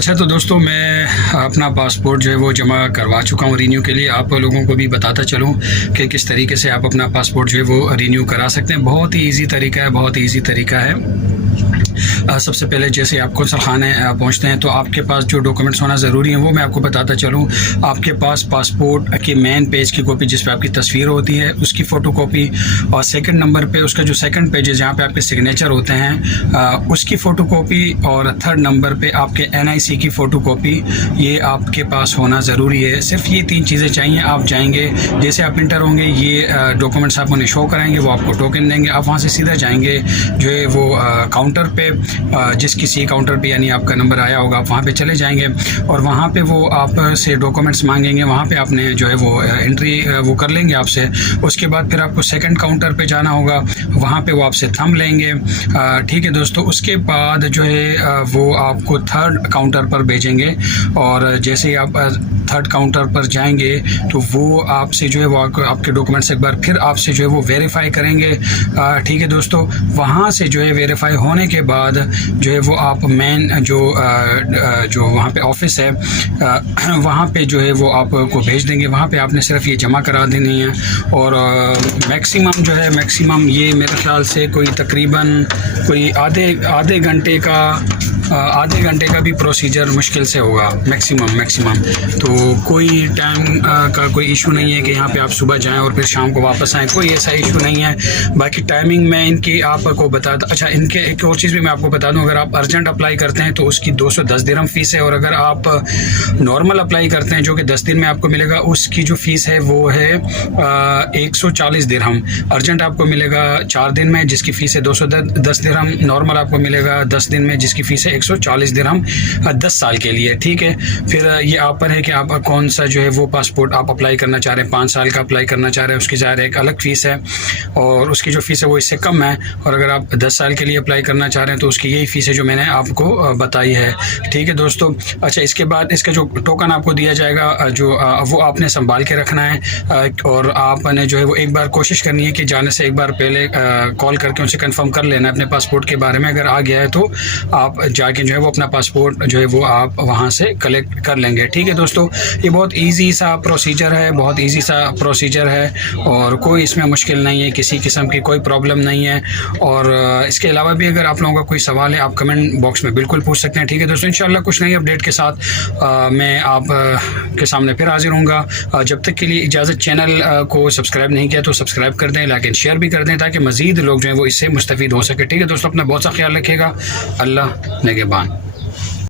अच्छा तो दोस्तों मैं अपना पासपोर्ट जो है वो जमा करवा चुका हूँ रिन्यू के लिए। आप लोगों को भी बताता चलूँ कि किस तरीके से आप अपना पासपोर्ट जो है वो रिन्यू करा सकते हैं। बहुत ही ईजी तरीका है, बहुत ही ईजी तरीका है। सबसे पहले जैसे आप कौंसल खाने पहुंचते हैं तो आपके पास जो डॉक्यूमेंट्स होना ज़रूरी है वो मैं आपको बताता चलूँ। आपके पास पासपोर्ट के मेन पेज की कॉपी जिस पे आपकी तस्वीर होती है उसकी फ़ोटो कॉपी, और सेकंड नंबर पे उसका जो सेकंड पेज है जहाँ पे आपके सिग्नेचर होते हैं उसकी फ़ोटो कॉपी, और थर्ड नंबर पे आपके NIC की फ़ोटो कॉपी, ये आपके पास होना ज़रूरी है। सिर्फ ये 3 चीज़ें चाहिए। आप जाएंगे, जैसे आप इंटर होंगे ये डॉक्यूमेंट्स आप उन्हें शो कराएंगे, वो आपको टोकन देंगे। आप वहाँ से सीधा जाएंगे जो है वो काउंटर पे, जिस किसी काउंटर पे यानी आपका नंबर आया होगा आप वहाँ पे चले जाएंगे और वहाँ पे वो आप से डॉक्यूमेंट्स मांगेंगे। वहाँ पे आपने जो है वो एंट्री वो कर लेंगे आपसे। उसके बाद फिर आपको सेकंड काउंटर पे जाना होगा, वहाँ पे वो आपसे थंब लेंगे। ठीक है दोस्तों, उसके बाद जो है वो आपको थर्ड काउंटर पर भेजेंगे, और जैसे ही आप थर्ड काउंटर पर जाएंगे तो वो आपसे जो है वो आपके डॉक्यूमेंट्स एक बार फिर आपसे जो है वो वेरीफाई करेंगे। ठीक है दोस्तों, वहाँ से जो है वेरीफाई होने के बाद जो है वो आप मेन जो वहाँ पे ऑफिस है वहाँ पे जो है वो आपको भेज देंगे। वहाँ पे आपने सिर्फ ये जमा करा देनी है, और मैक्सिमम जो है मैक्सिमम ये मेरे ख्याल से कोई तकरीबन कोई आधे घंटे का भी प्रोसीजर मुश्किल से होगा मैक्सिमम। तो कोई टाइम का कोई इशू नहीं है कि यहाँ पे आप सुबह जाएं और फिर शाम को वापस आएँ, कोई ऐसा इशू नहीं है। बाकी टाइमिंग मैं इनकी आपको बता दूँ। अच्छा, इनके एक और चीज़ भी मैं आपको बता दूँ, अगर आप अर्जेंट अप्लाई करते हैं तो उसकी 210 दिरहम फ़ीस है, और अगर आप नॉर्मल अप्लाई करते हैं जो कि 10 दिन में आपको मिलेगा उसकी जो फ़ीस है वो है 140 दिरहम। अर्जेंट आपको मिलेगा 4 दिन में जिसकी फ़ीस है 210 दिरहम। नॉर्मल आपको मिलेगा 10 दिन में जिसकी फ़ीस है 140 दिरहम 10 साल के लिए। ठीक है, फिर ये आप पर है कि आप कौन सा जो है वो पासपोर्ट आप अप्लाई करना चाह रहे हैं। 5 साल का अप्लाई करना चाह रहे हैं उसकी ज़ाहिर एक अलग फ़ीस है, और उसकी जो फ़ीस है वो इससे कम है। और अगर आप 10 साल के लिए अप्लाई करना चाह रहे हैं तो उसकी यही फ़ीस है जो मैंने आपको बताई है। ठीक है दोस्तों, अच्छा इसके बाद इसका जो टोकन आपको दिया जाएगा जो वो आपने संभाल के रखना है, और आपने जो है वो एक बार कोशिश करनी है कि जाने से एक बार पहले कॉल करके उनसे कंफर्म कर लेना अपने पासपोर्ट के बारे में। अगर आ गया है तो आप जाके जो है वो अपना पासपोर्ट जो है वो आप वहाँ से कलेक्ट कर लेंगे। ठीक है दोस्तों, ये बहुत ईजी सा प्रोसीजर है, बहुत ईजी सा प्रोसीजर है, और कोई इसमें मुश्किल नहीं है, किसी किस्म की कोई प्रॉब्लम नहीं है। और इसके अलावा भी अगर आप लोगों का कोई सवाल है आप कमेंट बॉक्स में बिल्कुल पूछ सकते हैं। ठीक है दोस्तों, इंशाल्लाह कुछ नई अपडेट के साथ मैं आप के सामने फिर हाजिर होऊंगा। जब तक के लिए इजाज़त। चैनल को सब्सक्राइब नहीं किया तो सब्सक्राइब कर दें, लाइक एंड शेयर भी कर दें ताकि मज़ीद लोग जो हैं वो इससे मुस्तफ़ीद हो सके। ठीक है दोस्तों, अपना बहुत सा ख्याल रखिएगा। अल्लाह निगहबान।